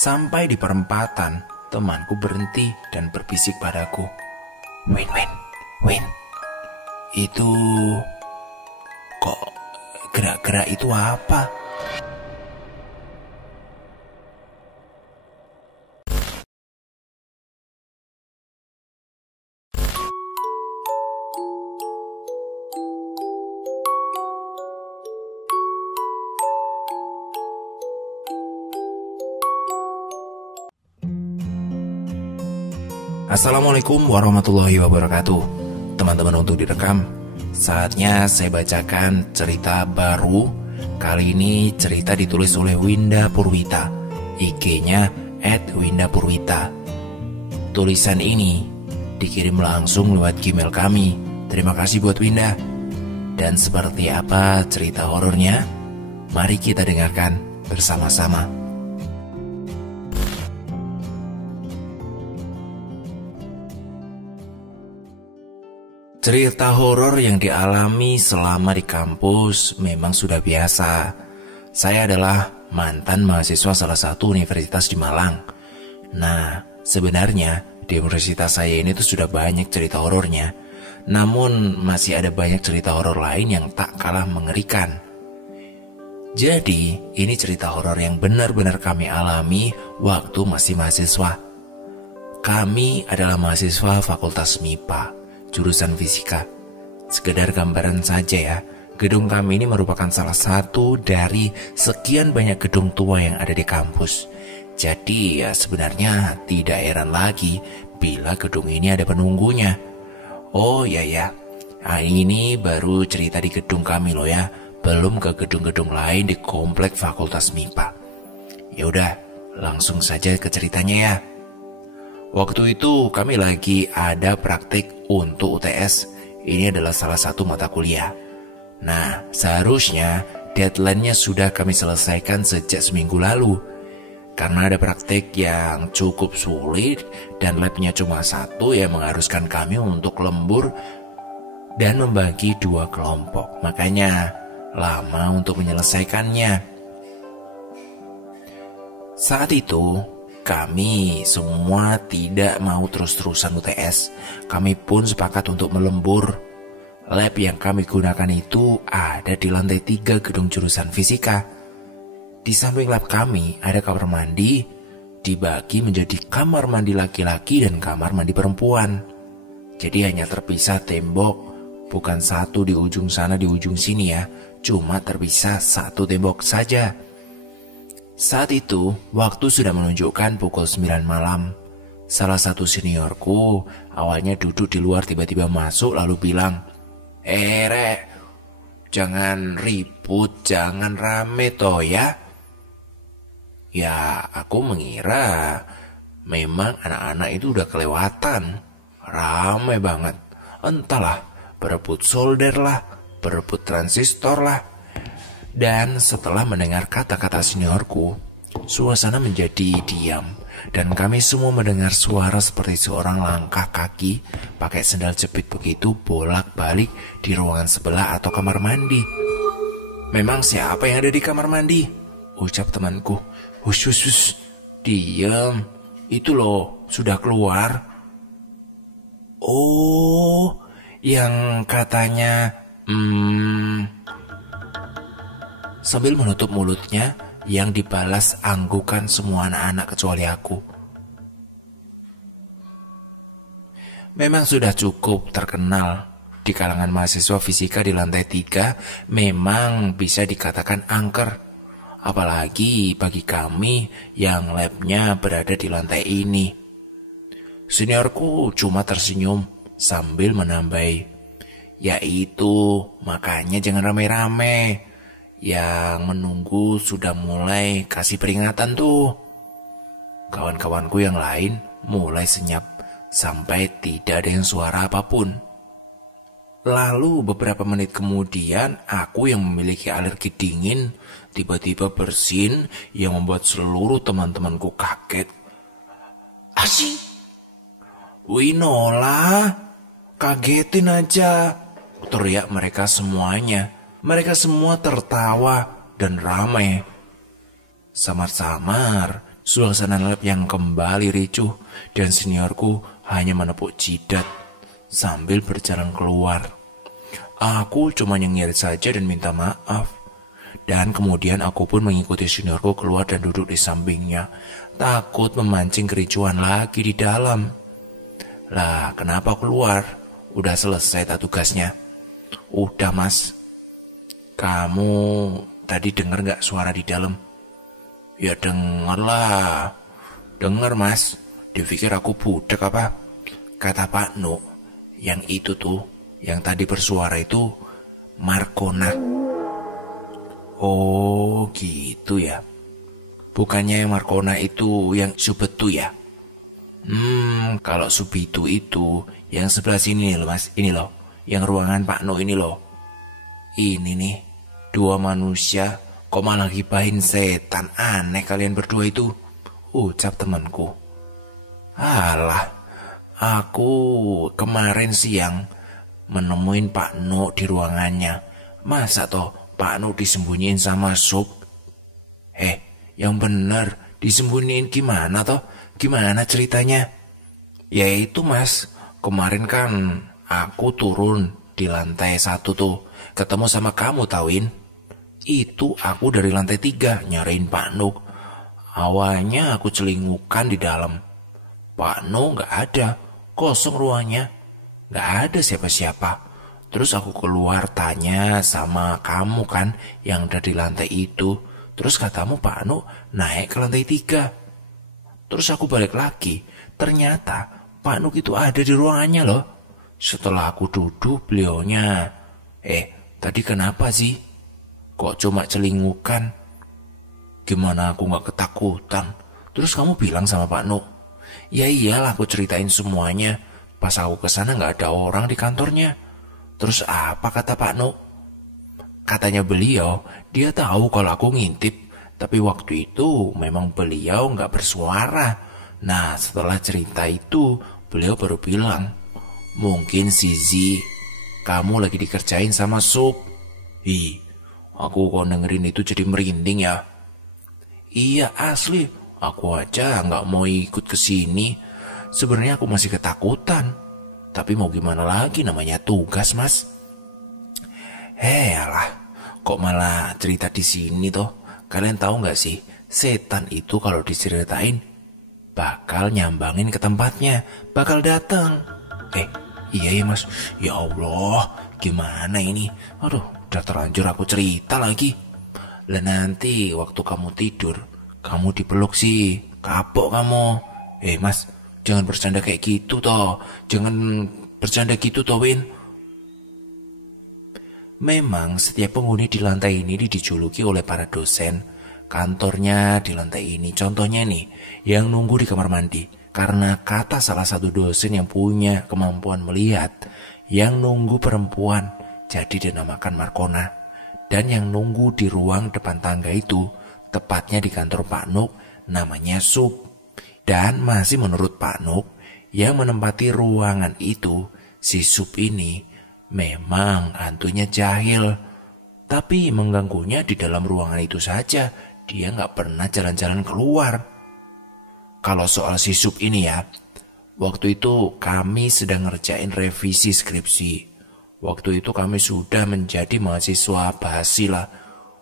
Sampai di perempatan, temanku berhenti dan berbisik padaku. Win, itu kok gerak-gerak itu apa? Assalamualaikum warahmatullahi wabarakatuh. Teman-teman, untuk direkam, saatnya saya bacakan cerita baru. Kali ini cerita ditulis oleh Winda Purwita, IG-nya @windapurwita. Tulisan ini dikirim langsung lewat Gmail kami. Terima kasih buat Winda. Dan seperti apa cerita horornya? Mari kita dengarkan bersama-sama. Cerita horor yang dialami selama di kampus memang sudah biasa. Saya adalah mantan mahasiswa salah satu universitas di Malang. Nah, sebenarnya di universitas saya ini tuh sudah banyak cerita horornya. Namun masih ada banyak cerita horor lain yang tak kalah mengerikan. Jadi, ini cerita horor yang benar-benar kami alami waktu masih mahasiswa. Kami adalah mahasiswa Fakultas MIPA, jurusan fisika. Sekedar gambaran saja ya, gedung kami ini merupakan salah satu dari sekian banyak gedung tua yang ada di kampus. Jadi ya sebenarnya tidak heran lagi bila gedung ini ada penunggunya. Oh ya, ini baru cerita di gedung kami loh ya, belum ke gedung-gedung lain di komplek Fakultas MIPA. Ya udah, langsung saja ke ceritanya ya. Waktu itu kami lagi ada praktik untuk UTS. Ini adalah salah satu mata kuliah. Nah, seharusnya deadline-nya sudah kami selesaikan sejak seminggu lalu. Karena ada praktik yang cukup sulit dan labnya cuma satu yang mengharuskan kami untuk lembur dan membagi 2 kelompok. Makanya lama untuk menyelesaikannya. Saat itu kami semua tidak mau terus-terusan UTS. Kami pun sepakat untuk melembur. Lab yang kami gunakan itu ada di lantai 3 gedung jurusan fisika. Di samping lab kami ada kamar mandi, dibagi menjadi kamar mandi laki-laki dan kamar mandi perempuan. Jadi hanya terpisah tembok, bukan satu di ujung sana di ujung sini ya, cuma terpisah satu tembok saja. Saat itu, waktu sudah menunjukkan pukul 9 malam. Salah satu seniorku awalnya duduk di luar tiba-tiba masuk lalu bilang, Rek, jangan ribut, jangan rame toh ya." Ya, aku mengira memang anak-anak itu udah kelewatan. Rame banget. Entahlah, berebut solder lah, berebut transistor lah. Dan setelah mendengar kata-kata seniorku, suasana menjadi diam dan kami semua mendengar suara seperti seorang langkah kaki pakai sendal jepit begitu bolak-balik di ruangan sebelah atau kamar mandi. "Memang siapa yang ada di kamar mandi?" ucap temanku. Hush, diam. Itu loh, sudah keluar." "Oh, yang katanya Sambil menutup mulutnya yang dibalas anggukan semua anak-anak kecuali aku. Memang sudah cukup terkenal di kalangan mahasiswa fisika di lantai 3, memang bisa dikatakan angker. Apalagi bagi kami yang labnya berada di lantai ini. Seniorku cuma tersenyum sambil menambahi, "Yaitu, makanya jangan rame-rame. Yang menunggu sudah mulai kasih peringatan tuh." Kawan-kawanku yang lain mulai senyap sampai tidak ada yang suara apapun. Lalu beberapa menit kemudian aku yang memiliki alergi dingin tiba-tiba bersin yang membuat seluruh teman-temanku kaget. "Asyik, Winola, kagetin aja," teriak mereka semuanya. Mereka semua tertawa dan ramai. Samar-samar Suasana lab yang kembali ricuh dan seniorku hanya menepuk jidat sambil berjalan keluar. Aku cuma nyengir saja dan minta maaf. Dan kemudian aku pun mengikuti seniorku keluar dan duduk di sampingnya, takut memancing kericuhan lagi di dalam. Lah, kenapa keluar? Udah selesai tak tugasnya? Udah, Mas. Kamu tadi dengar gak suara di dalam? Ya denger lah. Denger, Mas. Dipikir aku budak apa? Kata Pak Nuk, yang itu tuh, yang tadi bersuara itu Markona. Oh gitu ya. Bukannya yang Markona itu yang Subetu ya? Kalau Subitu itu yang sebelah sini loh, Mas. Ini loh, yang ruangan Pak Nuk ini loh. Ini nih, dua manusia kok malah gibahin setan. Aneh kalian berdua itu, ucap temanku. Alah, aku kemarin siang menemuin Pak Nuk di ruangannya. Masa toh Pak Nuk disembunyiin sama Sup? Yang bener disembunyiin gimana toh? Gimana ceritanya? Ya itu, Mas, kemarin kan aku turun di lantai 1 tuh, ketemu sama kamu tauin. Itu aku dari lantai 3 nyariin Pak Nuk. Awalnya aku celingukan di dalam. Pak Nuk gak ada, kosong ruangnya, gak ada siapa-siapa. Terus aku keluar tanya sama kamu kan yang ada di lantai itu. Terus katamu Pak Nuk naik ke lantai 3. Terus aku balik lagi. Ternyata Pak Nuk itu ada di ruangannya loh. Setelah aku duduk beliaunya, tadi kenapa sih? Kok cuma celingukan? Gimana aku gak ketakutan? Terus kamu bilang sama Pak Nuk? Ya iyalah, aku ceritain semuanya. Pas aku kesana gak ada orang di kantornya. Terus apa kata Pak Nuk? Katanya beliau, dia tahu kalau aku ngintip, tapi waktu itu memang beliau nggak bersuara. Nah, setelah cerita itu, beliau baru bilang, mungkin Zizi, kamu lagi dikerjain sama Sup. Aku kok dengerin itu jadi merinding ya. Iya asli, aku aja nggak mau ikut ke sini. Sebenarnya aku masih ketakutan. Tapi mau gimana lagi, namanya tugas, Mas. Alah, kok malah cerita di sini toh? Kalian tahu nggak sih, setan itu kalau diceritain bakal nyambangin ke tempatnya, bakal datang. Iya ya, Mas. Ya Allah, gimana ini? Aduh, udah terlanjur aku cerita lagi. Lah nanti waktu kamu tidur, kamu dipeluk sih, kapok kamu. Mas, jangan bercanda kayak gitu toh. Jangan bercanda gitu toh, Win. Memang setiap penghuni di lantai ini dijuluki oleh para dosen. Kantornya di lantai ini, contohnya nih, yang nunggu di kamar mandi. Karena kata salah satu dosen yang punya kemampuan melihat, yang nunggu perempuan, jadi dinamakan Markona. Dan yang nunggu di ruang depan tangga itu, tepatnya di kantor Pak Nuk, namanya Sup. Dan masih menurut Pak Nuk, yang menempati ruangan itu, si Sup ini memang hantunya jahil. Tapi mengganggunya di dalam ruangan itu saja, dia gak pernah jalan-jalan keluar. Kalau soal si Sup ini ya, waktu itu kami sedang ngerjain revisi skripsi. Waktu itu kami sudah menjadi mahasiswa basi lah,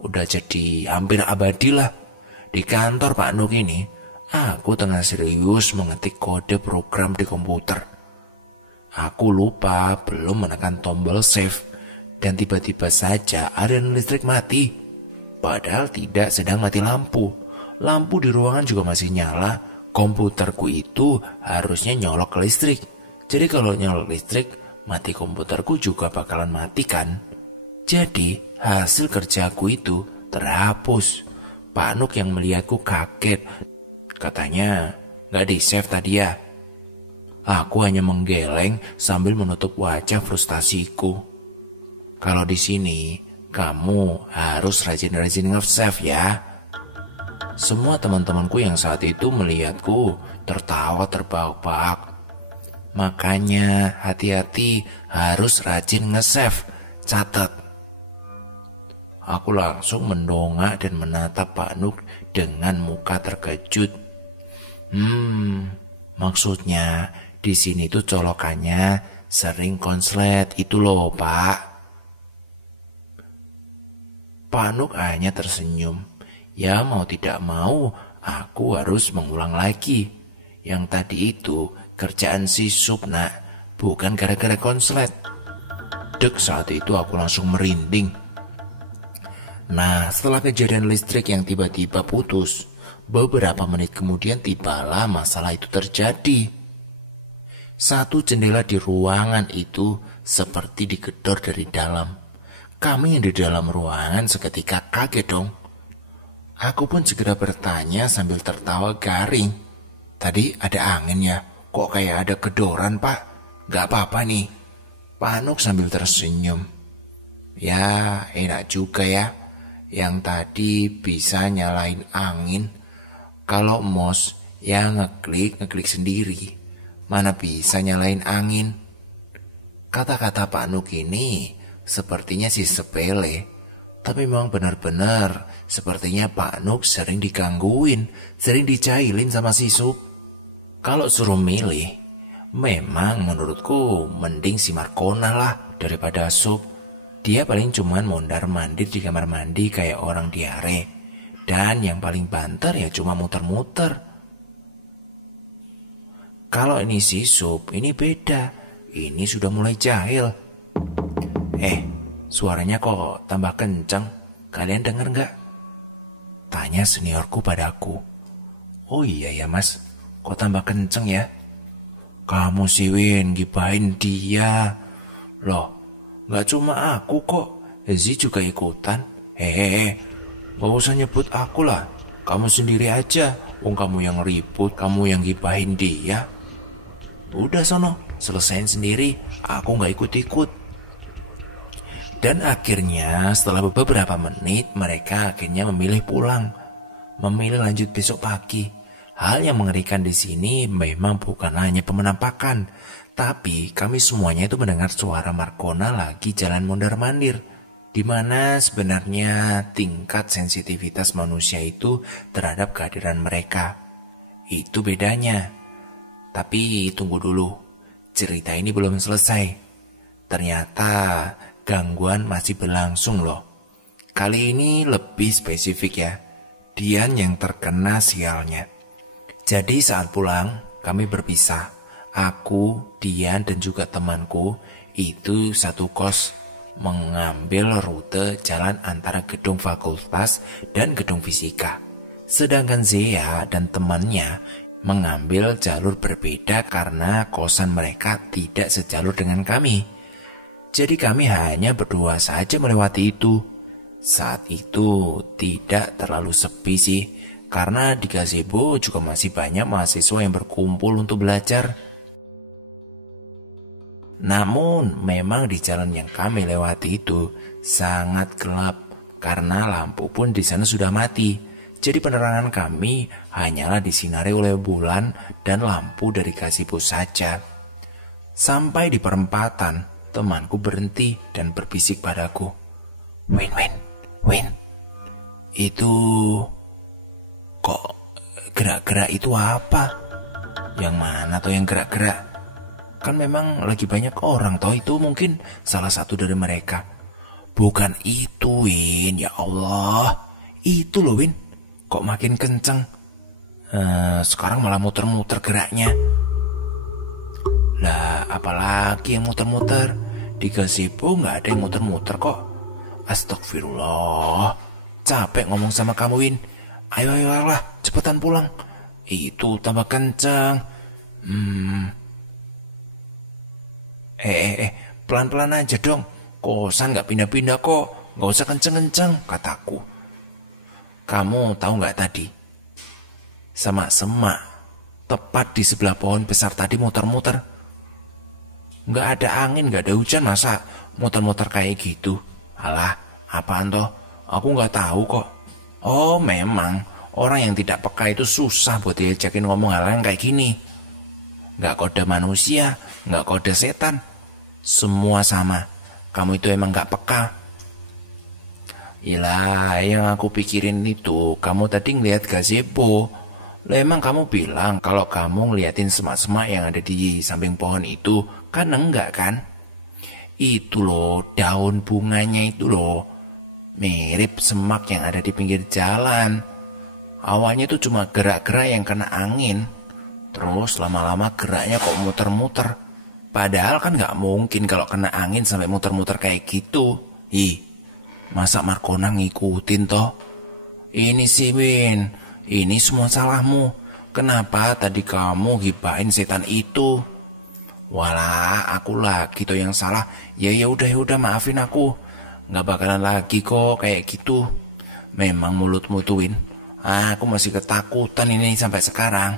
udah jadi hampir abadi lah. Di kantor Pak Nuk ini, aku tengah serius mengetik kode program di komputer. Aku lupa belum menekan tombol save, dan tiba-tiba saja aliran listrik mati. Padahal tidak sedang mati lampu. Lampu di ruangan juga masih nyala. Komputerku itu harusnya nyolok ke listrik. Jadi kalau nyolok listrik, mati komputerku juga bakalan mati kan. Jadi hasil kerjaku itu terhapus. Pak Nuk yang melihatku kaget. Katanya gak di save tadi ya. Aku hanya menggeleng sambil menutup wajah frustasiku. Kalau di sini kamu harus rajin-rajin nge-save ya. Semua teman-temanku yang saat itu melihatku tertawa terbahak-bahak. Makanya hati-hati, harus rajin nge-save. Catat. Aku langsung mendongak dan menatap Pak Nuk dengan muka terkejut. Maksudnya di sini tuh colokannya sering konslet itu loh, Pak. Pak Nuk hanya tersenyum. Ya mau tidak mau, aku harus mengulang lagi. Yang tadi itu kerjaan si Sup, nak, bukan gara-gara konslet. Dek, saat itu aku langsung merinding. Nah, setelah kejadian listrik yang tiba-tiba putus, beberapa menit kemudian tibalah masalah itu terjadi. Satu jendela di ruangan itu seperti digedor dari dalam. Kami yang di dalam ruangan seketika kaget dong. Aku pun segera bertanya sambil tertawa garing. Tadi ada angin ya? Kok kayak ada gedoran, Pak? Gak apa-apa nih. Pak Nuk sambil tersenyum. Ya, enak juga ya. Yang tadi bisa nyalain angin. Kalau mos, ya ngeklik sendiri. Mana bisa nyalain angin? Kata-kata Pak Nuk ini sepertinya sih sepele. Tapi memang benar-benar sepertinya Pak Nuk sering digangguin, sering dicailin sama si Sup. Kalau suruh milih, memang menurutku mending si Markona lah daripada Sup. Dia paling cuman mondar-mandir di kamar mandi kayak orang diare. Dan yang paling banter ya cuma muter-muter. Kalau ini si Sup, ini beda. Ini sudah mulai jahil. Suaranya kok tambah kencang. Kalian denger gak? Tanya seniorku padaku. Oh iya ya mas, kok tambah kencang ya? Kamu sih Win, gibahin dia. Loh, gak cuma aku kok, Ezi juga ikutan. Gak usah nyebut aku lah. Kamu sendiri aja. Wong kamu yang ribut, kamu yang gibahin dia. Udah sono, selesain sendiri. Aku gak ikut-ikut. Dan akhirnya setelah beberapa menit mereka akhirnya memilih pulang. Memilih lanjut besok pagi. Hal yang mengerikan di sini memang bukan hanya pemenampakan, tapi kami semuanya itu mendengar suara Markona lagi jalan mondar-mandir, di mana sebenarnya tingkat sensitivitas manusia itu terhadap kehadiran mereka. Itu bedanya. Tapi tunggu dulu, cerita ini belum selesai. Ternyata gangguan masih berlangsung loh. Kali ini lebih spesifik ya. Dian yang terkena sialnya. Jadi saat pulang kami berpisah. Aku, Dian dan juga temanku itu satu kos mengambil rute jalan antara gedung fakultas dan gedung fisika. Sedangkan Zea dan temannya mengambil jalur berbeda karena kosan mereka tidak sejalur dengan kami. Jadi kami hanya berdua saja melewati itu. Saat itu tidak terlalu sepi sih, karena di gazebo juga masih banyak mahasiswa yang berkumpul untuk belajar. Namun memang di jalan yang kami lewati itu sangat gelap, karena lampu pun di sana sudah mati. Jadi penerangan kami hanyalah disinari oleh bulan dan lampu dari gazebo saja. Sampai di perempatan, temanku berhenti dan berbisik padaku. Win, itu kok gerak-gerak itu apa? Yang mana tuh yang gerak-gerak? Kan memang lagi banyak orang toh, itu mungkin salah satu dari mereka. Bukan itu Win, ya Allah. Itu loh Win, kok makin kenceng. Sekarang malah muter-muter geraknya. Lah, apalagi yang muter-muter? Di gazebo gak ada yang muter-muter kok. Astagfirullah. Capek ngomong sama kamu, Win. Ayo lah, cepetan pulang. Itu tambah kencang. Pelan-pelan aja dong. Kosan gak pindah-pindah kok. Gak usah kenceng-kenceng, kataku. Kamu tahu gak tadi? Semak-semak tepat di sebelah pohon besar tadi muter-muter. Gak ada angin, gak ada hujan, masa muter-muter kayak gitu? Alah, apaan toh? Aku gak tahu kok. Oh, memang orang yang tidak peka itu susah buat diajakin ngomong hal yang kayak gini. Gak kode manusia, gak kode setan. Semua sama. Kamu itu emang gak peka. Ilah, yang aku pikirin itu, kamu tadi ngeliat gazebo. Lah emang kamu bilang kalau kamu ngeliatin semak-semak yang ada di samping pohon itu, kan enggak kan? Itu loh, daun bunganya itu loh, mirip semak yang ada di pinggir jalan. Awalnya itu cuma gerak-gerak yang kena angin, terus lama-lama geraknya kok muter-muter. Padahal kan nggak mungkin kalau kena angin sampai muter-muter kayak gitu. Masa Markona ngikutin toh? Ini sih Win, ini semua salahmu. Kenapa tadi kamu gibahin setan itu? Walah, aku lagi tuh yang salah. Ya udah maafin aku. Nggak bakalan lagi kok kayak gitu. Memang mulutmu tuh Win, aku masih ketakutan ini sampai sekarang.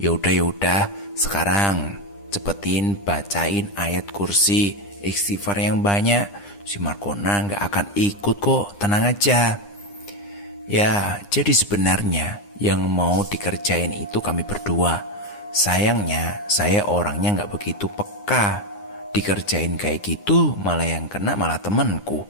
Ya udah, sekarang cepetin bacain ayat kursi, istighfar yang banyak. Si Markona nggak akan ikut kok, tenang aja. Ya, jadi sebenarnya yang mau dikerjain itu kami berdua. Sayangnya, saya orangnya nggak begitu peka. Dikerjain kayak gitu, malah yang kena malah temanku.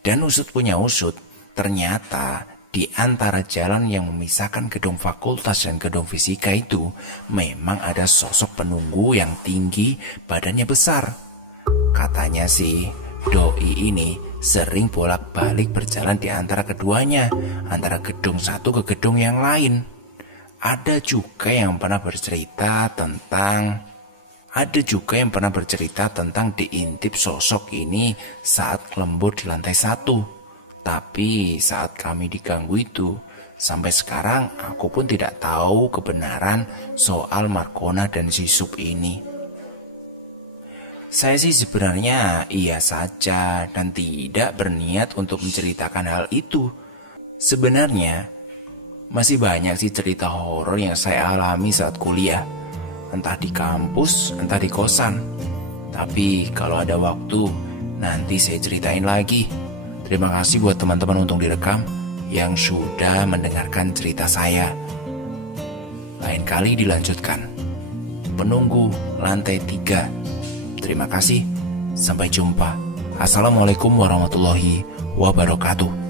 Dan usut punya usut, ternyata di antara jalan yang memisahkan gedung fakultas dan gedung fisika itu, memang ada sosok penunggu yang tinggi, badannya besar. Katanya sih, doi ini sering bolak-balik berjalan di antara keduanya, antara gedung satu ke gedung yang lain. Ada juga yang pernah bercerita tentang diintip sosok ini saat lembur di lantai 1. Tapi saat kami diganggu itu, sampai sekarang aku pun tidak tahu kebenaran soal Markona dan si Sup ini. Saya sih sebenarnya iya saja dan tidak berniat untuk menceritakan hal itu. Sebenarnya masih banyak sih cerita horor yang saya alami saat kuliah, entah di kampus, entah di kosan. Tapi kalau ada waktu, nanti saya ceritain lagi. Terima kasih buat teman-teman Untung Direkam yang sudah mendengarkan cerita saya. Lain kali dilanjutkan. Penunggu lantai 3. Terima kasih, sampai jumpa. Assalamualaikum warahmatullahi wabarakatuh.